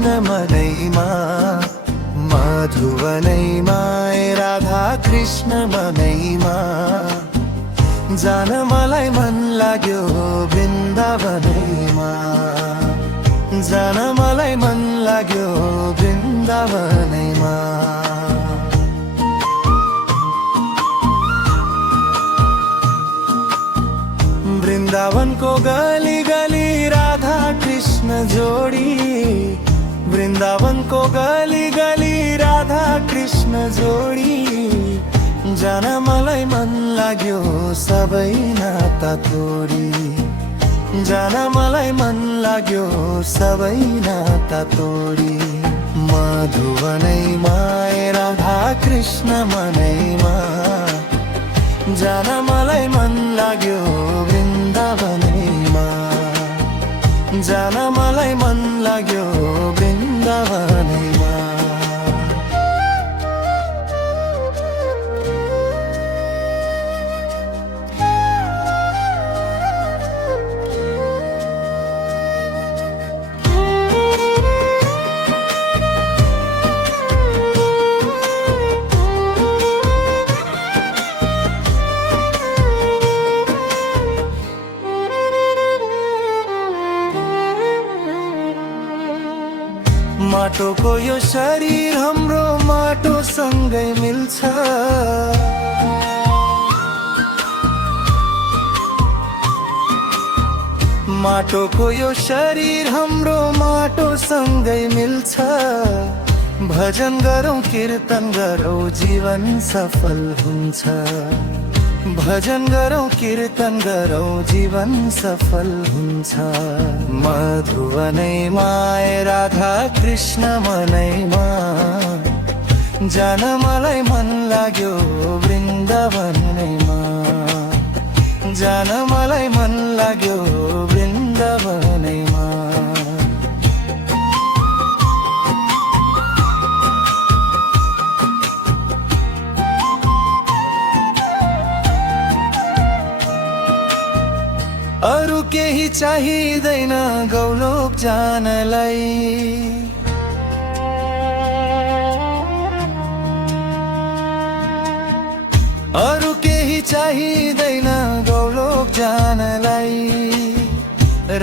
कृष्ण मनैमा मधुवनैमा राधा कृष्ण मनैमा जान मलाई मन लाग्यो वृन्दावनैमा जान मलाई मन लाग्यो वृन्दावनैमा वृन्दावनको गली गली राधा कृष्ण जोडी वृन्दावनको गली गली राधा कृष्ण जोडी जान मलाई मन लाग्यो सबै नाता तोडी जान मलाई मन लाग्यो सबै नाता तोडी मधुवनैमा राधा कृष्ण मनैमा जान मलाई मन लाग्यो वृन्दावनैमा जान मलाई मन लाग्यो वृन्दावनैमा माटोको यो शरीर हाम्रो माटोसँगै मिल्छ माटोको यो शरीर हाम्रो माटोसँगै मिल्छ भजन गरौँ कीर्तन गरौँ जीवन सफल हुन्छ भजन गरौँ कीर्तन गरौँ जीवन सफल हुन्छ मधुवनैमा राधा कृष्ण मनैमा जान मलाई मन लाग्यो वृन्दावनैमा जान मलाई मन लाग्यो वृन्दावनैमा अरु केही चाहिँदैन गौलोक जानलाई अरु केही चाहिँदैन गौलोक जानलाई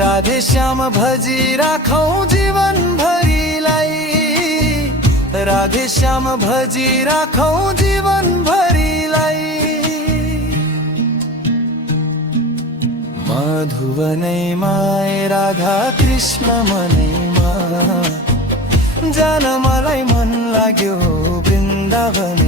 राधे श्याम भजी राखौं जीवन भरिलाई राधे श्याम भजी राखौं जीवन भरिलाई मधुवनैमा राधा कृष्ण मनैमा जान मलाई मन लाग्यो वृन्दावन